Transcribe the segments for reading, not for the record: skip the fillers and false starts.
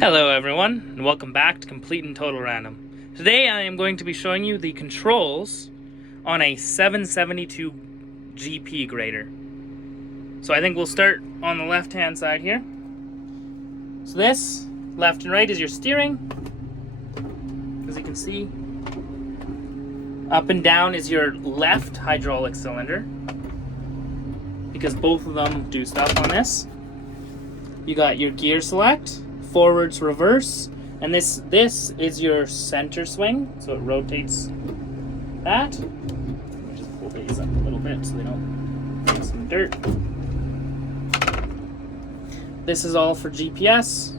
Hello everyone, and welcome back to Complete and Total Random. Today I am going to be showing you the controls on a 772 GP grader. So I think we'll start on the left hand side here. So this, left and right, is your steering. As you can see, up and down is your left hydraulic cylinder, because both of them do stuff on this. You got your gear select, forwards, reverse, and this is your center swing, so it rotates that. Let me just pull these up a little bit so they don't get some dirt. This is all for GPS,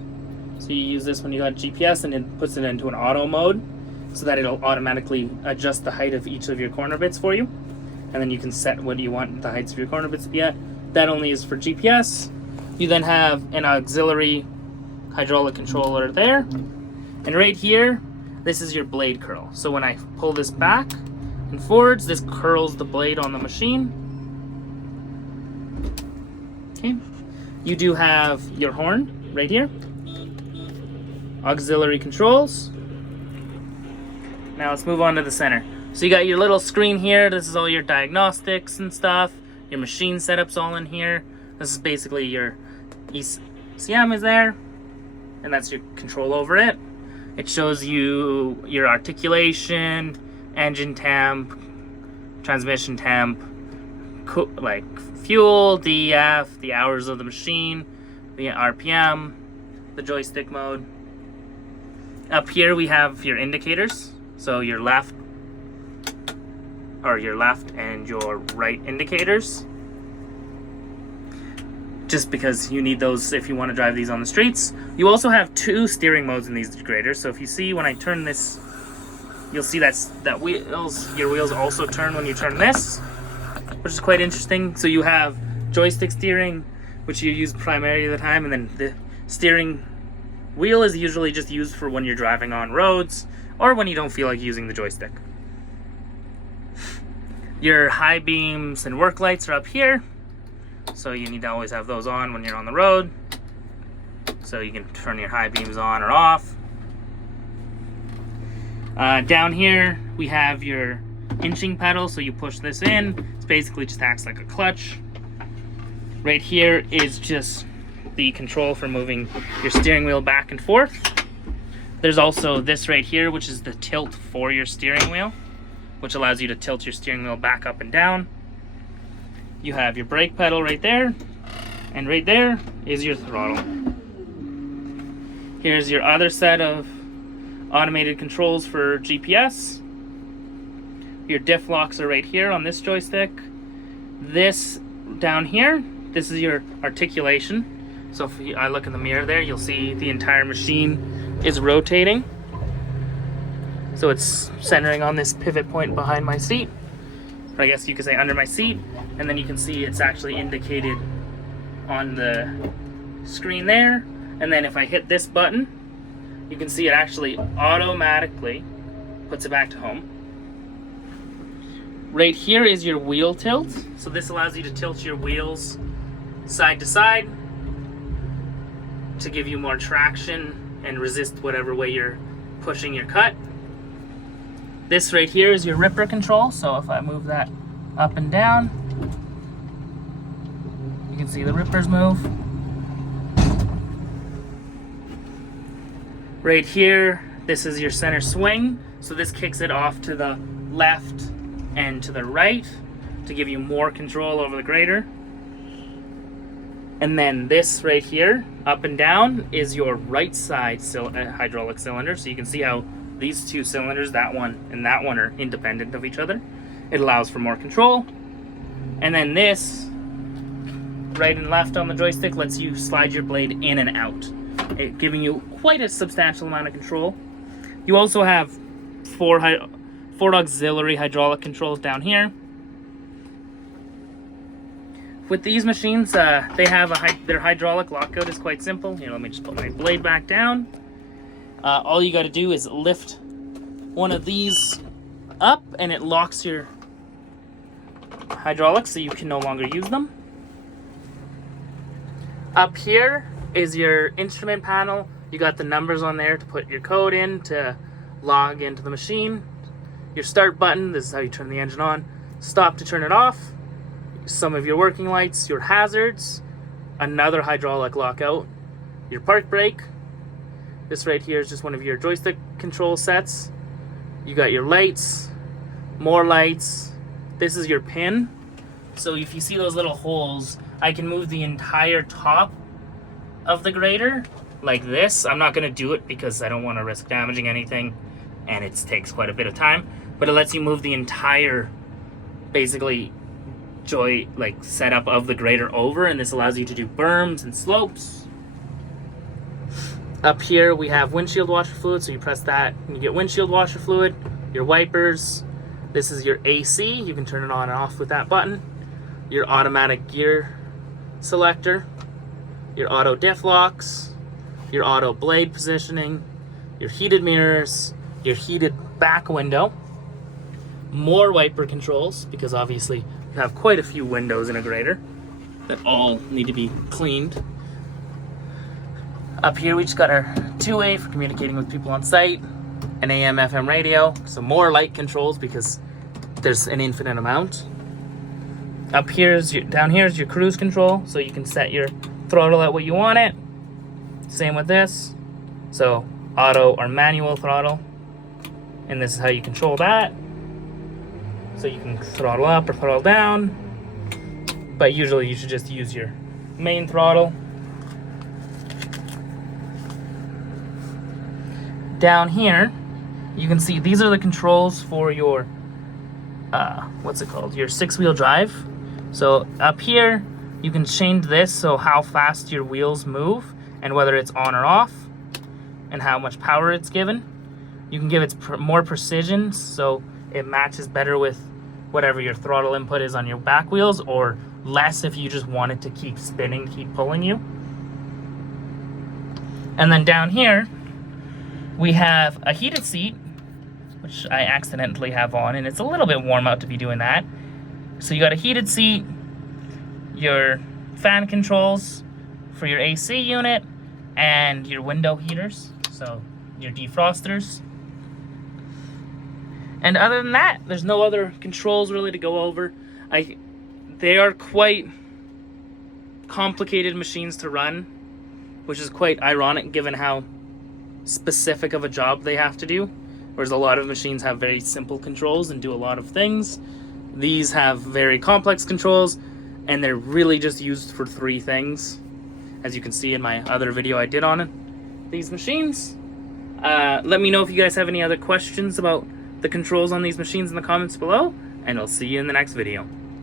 so you use this when you got GPS, and it puts it into an auto mode so that it'll automatically adjust the height of each of your corner bits for you, and then you can set what you want the heights of your corner bits to be at. That only is for GPS. You then have an auxiliary hydraulic controller there, and right here this is your blade curl. So when I pull this back and forwards, this curls the blade on the machine. Okay, you do have your horn right here, auxiliary controls. Now let's move on to the center. So you got your little screen here. This is all your diagnostics and stuff, your machine setups all in here. This is basically your ECM is there, and that's your control over it. It shows you your articulation, engine temp, transmission temp, like fuel, DEF, the hours of the machine, the RPM, the joystick mode. Up here we have your indicators, so your left and your right indicators, just because you need those if you want to drive these on the streets. You also have two steering modes in these graders. So if you see when I turn this, you'll see that your wheels also turn when you turn this, which is quite interesting. So you have joystick steering, which you use primarily of the time, and then the steering wheel is usually just used for when you're driving on roads or when you don't feel like using the joystick. Your high beams and work lights are up here, so you need to always have those on when you're on the road, so you can turn your high beams on or off. Down here we have your inching pedal, so you push this in. It basically just acts like a clutch. Right here is just the control for moving your steering wheel back and forth. There's also this right here, which is the tilt for your steering wheel, which allows you to tilt your steering wheel back up and down. You have your brake pedal right there, and right there is your throttle. Here's your other set of automated controls for GPS. Your diff locks are right here on this joystick. This down here, this is your articulation. So if I look in the mirror there, you'll see the entire machine is rotating. So it's centering on this pivot point behind my seat, or I guess you could say under my seat, and then you can see it's actually indicated on the screen there. And then if I hit this button, you can see it actually automatically puts it back to home. Right here is your wheel tilt. So this allows you to tilt your wheels side to side to give you more traction and resist whatever way you're pushing your cut. This right here is your ripper control, so if I move that up and down, you can see the rippers move. Right here, this is your center swing, so this kicks it off to the left and to the right to give you more control over the grader. And then this right here, up and down, is your right side hydraulic cylinder, so you can see how these two cylinders, that one and that one, are independent of each other. It allows for more control. And then this, right and left on the joystick, lets you slide your blade in and out, giving you quite a substantial amount of control. You also have four auxiliary hydraulic controls down here. With these machines, they have their hydraulic lockout is quite simple. Here, let me just put my blade back down. All you got to do is lift one of these up, and it locks your hydraulics, so you can no longer use them. Up here is your instrument panel You got the numbers on there to put your code in to log into the machine. Your start button, this is how you turn the engine on. Stop to turn it off. Some of your working lights, your hazards, another hydraulic lockout, your park brake. This right here is just one of your joystick control sets. You got your lights, more lights. This is your pin. So if you see those little holes, I can move the entire top of the grader like this. I'm not gonna do it because I don't wanna risk damaging anything, and it takes quite a bit of time, but it lets you move the entire, basically, setup of the grader over, and this allows you to do berms and slopes. Up here we have windshield washer fluid, so you press that and you get windshield washer fluid. Your wipers, this is your AC, you can turn it on and off with that button. Your automatic gear selector, your auto diff locks, your auto blade positioning, your heated mirrors, your heated back window, more wiper controls, because obviously you have quite a few windows in a grader that all need to be cleaned. Up here we just got our 2-way for communicating with people on site, an AM FM radio, some more light controls because there's an infinite amount. Up here's down here is your cruise control, so you can set your throttle at what you want it. Same with this, so auto or manual throttle, and this is how you control that. So you can throttle up or throttle down, but usually you should just use your main throttle. Down here, you can see these are the controls for your, what's it called? Your 6-wheel drive. So up here, you can change this so how fast your wheels move and whether it's on or off and how much power it's given. You can give it more precision so it matches better with whatever your throttle input is on your back wheels, or less if you just want it to keep spinning, keep pulling you. And then down here, we have a heated seat, which I accidentally have on, and it's a little bit warm out to be doing that. So you got a heated seat, your fan controls for your AC unit, and your window heaters, so your defrosters. And other than that, there's no other controls really to go over. They are quite complicated machines to run, which is quite ironic given how specific of a job they have to do. Whereas a lot of machines have very simple controls and do a lot of things. These have very complex controls, and they're really just used for 3 things, as you can see in my other video I did on it, these machines. Let me know if you guys have any other questions about the controls on these machines in the comments below, and I'll see you in the next video.